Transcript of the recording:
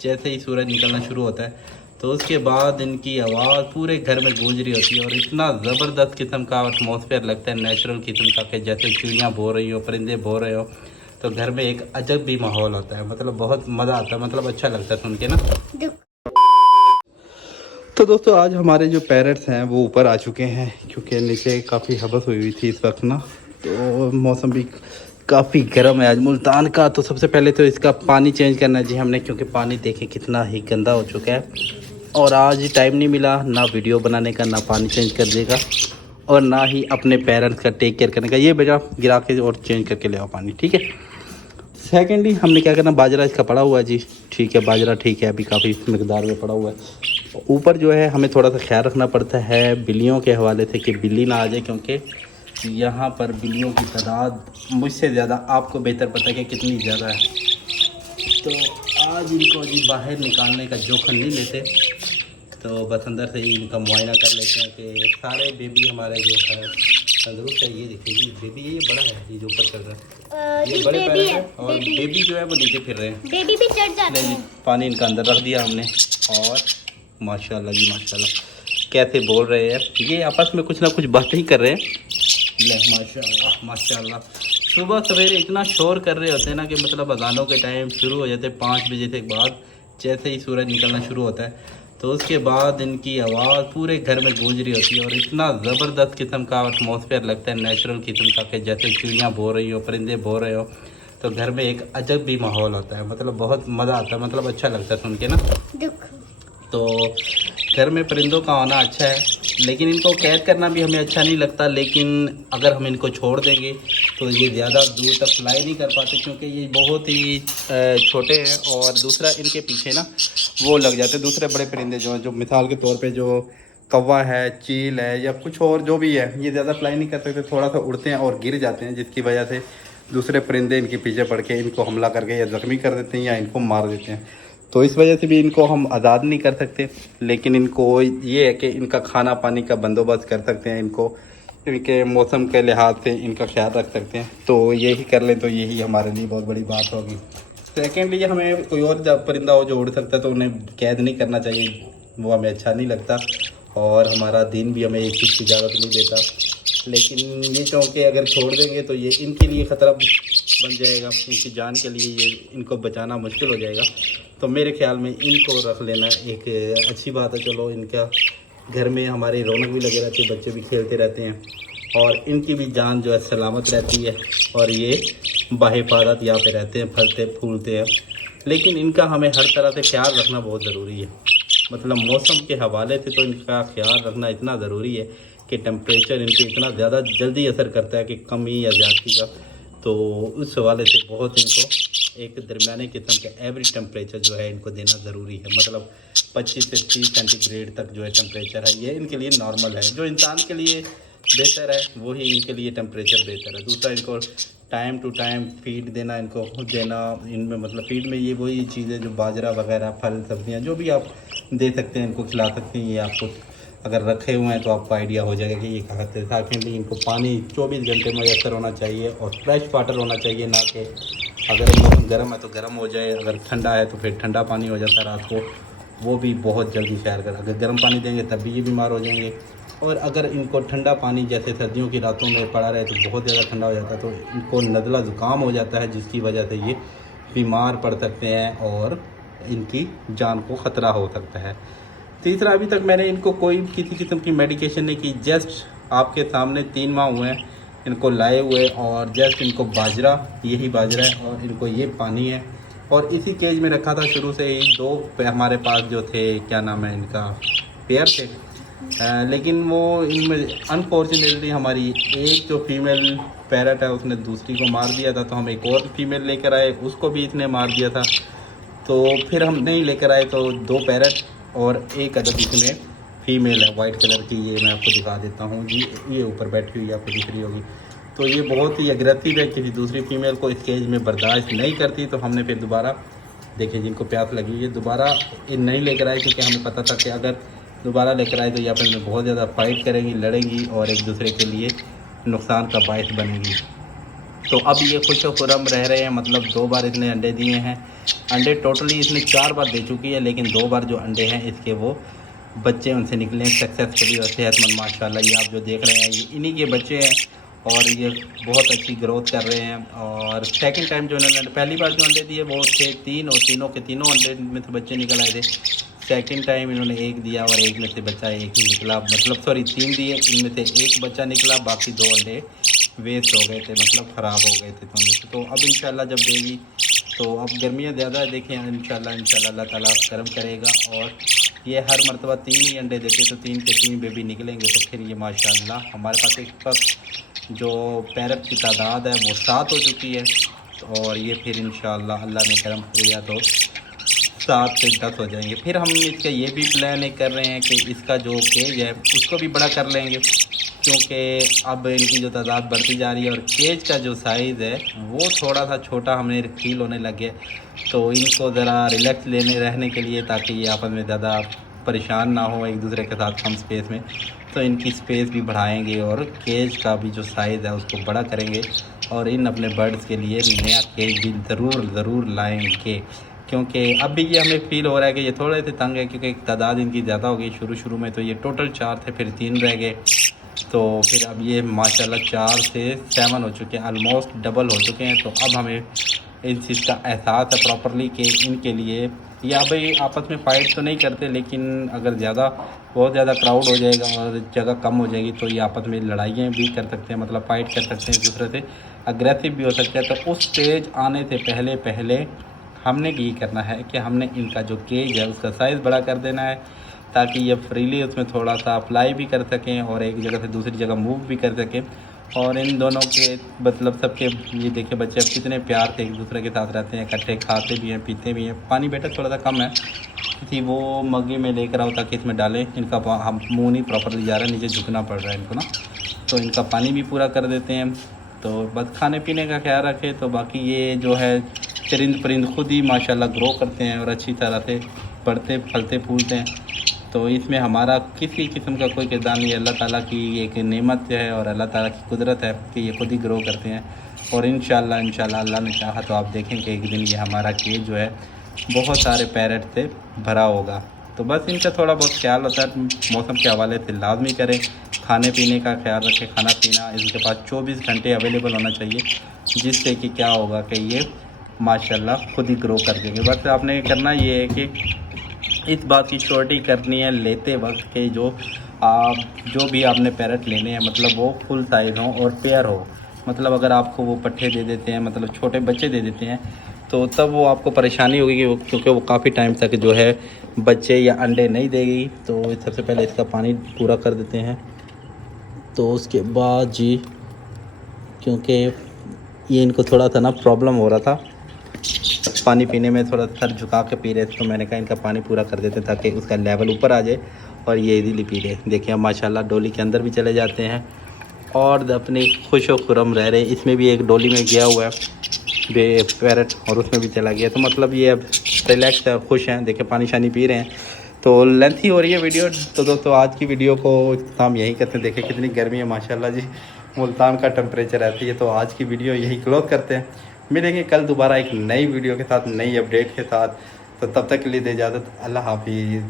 जैसे ही सूरज निकलना शुरू होता है तो उसके बाद इनकी आवाज़ पूरे घर में गूंज रही होती है और इतना ज़बरदस्त किस्म का एटमॉस्फेयर लगता है, नेचुरल किस्म का, कि जैसे चिड़ियाँ बोल रही हो, परिंदे बोल रहे हो, तो घर में एक अजब भी माहौल होता है। मतलब बहुत मज़ा आता है, मतलब अच्छा लगता है सुन के ना। तो दोस्तों आज हमारे जो पैरट्स हैं वो ऊपर आ चुके हैं क्योंकि नीचे काफ़ी हबस हुई थी इस वक्त ना, तो मौसम भी काफ़ी गर्म है आज मुल्तान का। तो सबसे पहले तो इसका पानी चेंज करना है जी हमने, क्योंकि पानी देखें कितना ही गंदा हो चुका है और आज टाइम नहीं मिला ना वीडियो बनाने का, ना पानी चेंज कर देगा और ना ही अपने पेरेंट्स का टेक केयर करने का। ये बेटा गिरा के और चेंज करके ले आओ पानी, ठीक है। सेकेंडली हमने क्या करना, बाजरा इसका पड़ा हुआ है जी, ठीक है, बाजरा ठीक है, अभी काफ़ी मकदार में पड़ा हुआ है। ऊपर जो है हमें थोड़ा सा ख्याल रखना पड़ता है बिल्लियों के हवाले से कि बिल्ली ना आ जाए, क्योंकि यहाँ पर बिल्लियों की तादाद मुझसे ज़्यादा आपको बेहतर पता है कि कितनी ज़्यादा है। तो आज इनको जी बाहर निकालने का जोखिम नहीं लेते, तो बस अंदर से ही इनका मुआयना कर लेते हैं कि सारे बेबी हमारे जो है तंदुरुस्त है। ये देखिए जी बेबी, ये बड़ा है, ये जो ऊपर चल रहा है ये बड़े पैर है और बेबी जो है वो नीचे फिर रहे हैं, बेबी भी चढ़ जाते हैं। पानी इनका अंदर रख दिया हमने और माशाल्लाह जी माशाल्लाह कैसे बोल रहे हैं, ये आपस में कुछ ना कुछ बातें ही कर रहे हैं। माशाल्लाह माशाल्लाह। सुबह सवेरे इतना शोर कर रहे होते हैं ना कि मतलब अजानों के टाइम शुरू हो जाते हैं 5 बजे के बाद, जैसे ही सूरज निकलना शुरू होता है तो उसके बाद इनकी आवाज़ पूरे घर में गूंज रही होती है और इतना ज़बरदस्त किस्म का एटमॉस्फेयर लगता है, नेचुरल किस्म का, कि जैसे चिड़ियाँ बोल रही हो, परिंदे बोल रहे हो, तो घर में एक अजब भी माहौल होता है। मतलब बहुत मज़ा आता है, मतलब अच्छा लगता है सुन के ना। तो घर में परिंदों का आना अच्छा है, लेकिन इनको कैद करना भी हमें अच्छा नहीं लगता। लेकिन अगर हम इनको छोड़ देंगे तो ये ज़्यादा दूर तक फ्लाई नहीं कर पाते, क्योंकि ये बहुत ही छोटे हैं और दूसरा इनके पीछे ना वो लग जाते हैं दूसरे बड़े परिंदे जो हैं, जो मिसाल के तौर पे जो कौवा है, चील है या कुछ और जो भी है, ये ज़्यादा फ्लाई नहीं कर सकते, थोड़ा सा उड़ते हैं और गिर जाते हैं, जिसकी वजह से दूसरे परिंदे इनके पीछे पड़ के इनको हमला करके या ज़ख्मी कर देते हैं या इनको मार देते हैं। तो इस वजह से भी इनको हम आज़ाद नहीं कर सकते, लेकिन इनको ये है कि इनका खाना पानी का बंदोबस्त कर सकते हैं, इनको इनके मौसम के लिहाज से इनका ख्याल रख सकते हैं। तो यही कर लें तो यही हमारे लिए बहुत बड़ी बात होगी। सेकेंडली हमें कोई और परिंदा हो जो उड़ सकता है तो उन्हें कैद नहीं करना चाहिए, वो हमें अच्छा नहीं लगता और हमारा दीन भी हमें इस चीज़ की इजाज़त नहीं देता। लेकिन ये चौंके अगर छोड़ देंगे तो ये इनके लिए ख़तरा बन जाएगा, इनकी जान के लिए ये इनको बचाना मुश्किल हो जाएगा। तो मेरे ख्याल में इनको रख लेना एक अच्छी बात है। चलो इनका घर में हमारी रौनक भी लगे रहती है, बच्चे भी खेलते रहते हैं और इनकी भी जान जो है सलामत रहती है और ये बाहिफाजत यहाँ पे रहते हैं, फलते फूलते हैं। लेकिन इनका हमें हर तरह से ख्याल रखना बहुत ज़रूरी है। मतलब मौसम के हवाले से तो इनका ख्याल रखना इतना ज़रूरी है कि टेम्परेचर इनके इतना ज़्यादा जल्दी असर करता है कि कमी या ज़्यादती का, तो उस हवाले से बहुत इनको एक दरमियाने किस्म का एवरेज टेम्परेचर जो है इनको देना ज़रूरी है। मतलब 25 से 30 सेंटीग्रेड तक जो है टेम्परेचर है, ये इनके लिए नॉर्मल है। जो इंसान के लिए बेहतर है वही इनके लिए टेम्परेचर बेहतर है। दूसरा इनको टाइम टू टाइम फीड देना, इनको देना इनमें मतलब फीड में ये वही चीज़ें जो बाजरा वगैरह, फल सब्जियाँ जो भी आप दे सकते हैं इनको खिला सकते हैं। ये आपको अगर रखे हुए हैं तो आपको आइडिया हो जाएगा कि ये कहाँ से। सेकेंडली इनको पानी 24 घंटे मैसर होना चाहिए और फ्रेश वाटर होना चाहिए, ना कि अगर मौसम गर्म है तो गर्म हो जाए, अगर ठंडा है तो फिर ठंडा पानी हो जाता है रात को, वो भी बहुत जल्दी सैर कर। अगर गर्म पानी देंगे तब भी ये बीमार हो जाएंगे और अगर इनको ठंडा पानी जैसे सर्दियों की रातों में पड़ा रहे तो बहुत ज़्यादा ठंडा हो जाता है, तो इनको नज़ला ज़ुकाम हो जाता है, जिसकी वजह से ये बीमार पड़ सकते हैं और इनकी जान को ख़तरा हो सकता है। तीसरा, अभी तक मैंने इनको कोई किसी किस्म की मेडिकेशन नहीं की, जस्ट आपके सामने 3 माह हुए हैं इनको लाए हुए और जस्ट इनको बाजरा, यही बाजरा है और इनको ये पानी है और इसी केज में रखा था शुरू से ही। 2 हमारे पास जो थे, क्या नाम है इनका, पेयर थे, लेकिन वो इनमें अनफॉर्चुनेटली हमारी एक जो फीमेल पैरट है उसने दूसरी को मार दिया था, तो हम एक और फीमेल लेकर आए, उसको भी इसने मार दिया था। तो फिर हम नहीं लेकर आए, तो 2 पैरट और एक अदद इसमें फीमेल है वाइट कलर की, ये मैं आपको दिखा देता हूँ जी, ये ऊपर बैठी हुई आपको दिख रही होगी। तो ये बहुत ही अग्रेसिव है, किसी दूसरी फीमेल को इस केज में बर्दाश्त नहीं करती। तो हमने फिर दोबारा, देखिए जिनको प्यास लगी हुई है, दोबारा ये नहीं लेकर आए, क्योंकि हमें पता था कि अगर दोबारा लेकर आए तो ये आपस में बहुत ज़्यादा फाइट करेंगी, लड़ेंगी और एक दूसरे के लिए नुकसान का बायस बनेगी। तो अब ये खुश खुरम रह रहे हैं, मतलब 2 बार इसने अंडे दिए हैं, अंडे टोटली इसने 4 बार दे चुकी है, लेकिन 2 बार जो अंडे हैं इसके वो बच्चे उनसे निकले हैं सक्सेसफुली और सेहतमंद माशाल्लाह। ये आप जो देख रहे हैं ये इन्हीं के बच्चे हैं और ये बहुत अच्छी ग्रोथ कर रहे हैं। और सेकंड टाइम जो इन्होंने पहली बार जो अंडे दिए वो थे 3 और तीनों के तीनों अंडे में से बच्चे निकल आए थे। सेकंड टाइम इन्होंने 1 दिया और 1 में से बच्चा 1 ही निकला, मतलब सॉरी 3 दिए, इनमें से 1 बच्चा निकला, बाकी 2 अंडे वेस्ट हो गए थे, मतलब ख़राब हो गए थे। तो अब इंशाल्लाह जब देगी तो अब गर्मियाँ ज़्यादा है, देखिए इंशाल्लाह अल्लाह ताला करम करेगा और ये हर मरतबा 3 ही अंडे देते तो 3 के 3 बेबी निकलेंगे। तो फिर ये माशाल्लाह हमारे पास एक वक्त जो पैरट की तादाद है वो 7 हो चुकी है और ये फिर इंशाल्लाह अल्लाह ने करम किया तो 7 से 10 हो जाएंगे। फिर हम इसका ये भी प्लान कर रहे हैं कि इसका जो केज है उसको भी बड़ा कर लेंगे, क्योंकि अब इनकी जो तादाद बढ़ती जा रही है और केज का जो साइज़ है वो थोड़ा सा छोटा हमें फील होने लग गया। तो इनको ज़रा रिलैक्स लेने रहने के लिए, ताकि ये आपस में ज़्यादा परेशान ना हो एक दूसरे के साथ कम स्पेस में, तो इनकी स्पेस भी बढ़ाएंगे और केज का भी जो साइज़ है उसको बड़ा करेंगे और इन अपने बर्ड्स के लिए नया केज भी ज़रूर लाएंगे। क्योंकि अब भी ये हमें फ़ील हो रहा है कि ये थोड़े से तंग है, क्योंकि तादाद इनकी ज़्यादा हो गई। शुरू में तो ये टोटल 4 थे, फिर 3 रह गए, तो फिर अब ये माशाल्लाह 4 से 7 हो चुके हैं, ऑलमोस्ट डबल हो चुके हैं। तो अब हमें इस चीज़ का एहसास है प्रॉपरली कि इनके लिए ये अब आपस में फ़ाइट तो नहीं करते, लेकिन अगर बहुत ज़्यादा क्राउड हो जाएगा और जगह कम हो जाएगी तो ये आपस में लड़ाइयाँ भी कर सकते हैं, मतलब फ़ाइट कर सकते हैं एक दूसरे से, अग्रेसिव भी हो सकते हैं। तो उस स्टेज आने से पहले हमने ये करना है कि हमने इनका जो केज है उसका साइज़ बड़ा कर देना है, ताकि ये फ्रीली उसमें थोड़ा सा अप्लाई भी कर सकें और एक जगह से दूसरी जगह मूव भी कर सकें। और इन दोनों के मतलब सबके ये देखिए बच्चे अब कितने प्यार से एक दूसरे के साथ रहते हैं, इकट्ठे खाते भी हैं पीते भी हैं। पानी बेटा थोड़ा सा कम है, किसी वो मग्गे में लेकर आओ ताकि इसमें डालें। इनका हम मुँह नहीं प्रॉपरली जा रहा है, नीचे झुकना पड़ रहा है इनको ना, तो इनका पानी भी पूरा कर देते हैं। तो बस खाने पीने का ख्याल रखें। तो बाकी ये जो है चरिंद परिंद खुद ही माशाल्लाह ग्रो करते हैं और अच्छी तरह से बढ़ते फलते फूलते हैं। तो इसमें हमारा किसी किस्म का कोई किरदार नहीं है, अल्लाह ताला की एक नेमत है और अल्लाह ताला की कुदरत है कि ये खुद ही ग्रो करते हैं। और इंशाल्लाह अल्लाह ने चाहा तो आप देखें कि एक दिन ये हमारा केज जो है बहुत सारे पैरट से भरा होगा। तो बस इनका थोड़ा बहुत ख्याल होता है, मौसम के हवाले से लाजमी करें, खाने पीने का ख्याल रखें। खाना पीना इनके पास 24 घंटे अवेलेबल होना चाहिए, जिससे कि क्या होगा कि ये माशाल्लाह खुद ही ग्रो कर देंगे। बस आपने करना ये है कि इस बात की श्योरिटी करनी है लेते वक्त कि जो भी आपने पैरट लेने हैं मतलब वो फुल साइज़ हो और पेयर हो। मतलब अगर आपको वो पट्ठे दे देते हैं, मतलब छोटे बच्चे दे देते हैं, तो तब वो आपको परेशानी होगी क्योंकि वो काफ़ी टाइम तक जो है बच्चे या अंडे नहीं देगी। तो सबसे पहले इसका पानी पूरा कर देते हैं। तो उसके बाद जी, क्योंकि ये इनको थोड़ा सा ना प्रॉब्लम हो रहा था पानी पीने में, थोड़ा सर झुका के पी रहे थे, तो मैंने कहा इनका पानी पूरा कर देते ताकि उसका लेवल ऊपर आ जाए और ये इजीली पी रहे। देखिए अब माशाल्लाह डोली के अंदर भी चले जाते हैं और अपनी खुश व खुरम रह रहे। इसमें भी एक डोली में गया हुआ है पैरट और उसमें भी चला गया, तो मतलब ये अब रिलैक्स है, खुश हैं। देखिए पानी शानी पी रहे हैं। तो लेंथी हो रही है वीडियो, तो दोस्तों आज की वीडियो को हम यही करते हैं। देखिए कितनी गर्मी है माशाल्लाह जी, मुल्तान का टेम्परेचर रहती है। तो आज की वीडियो यही क्लोज करते हैं, मिलेंगे कल दोबारा एक नई वीडियो के साथ, नई अपडेट के साथ। तो तब तक के लिए दे इजाज़त, अल्लाह हाफिज़।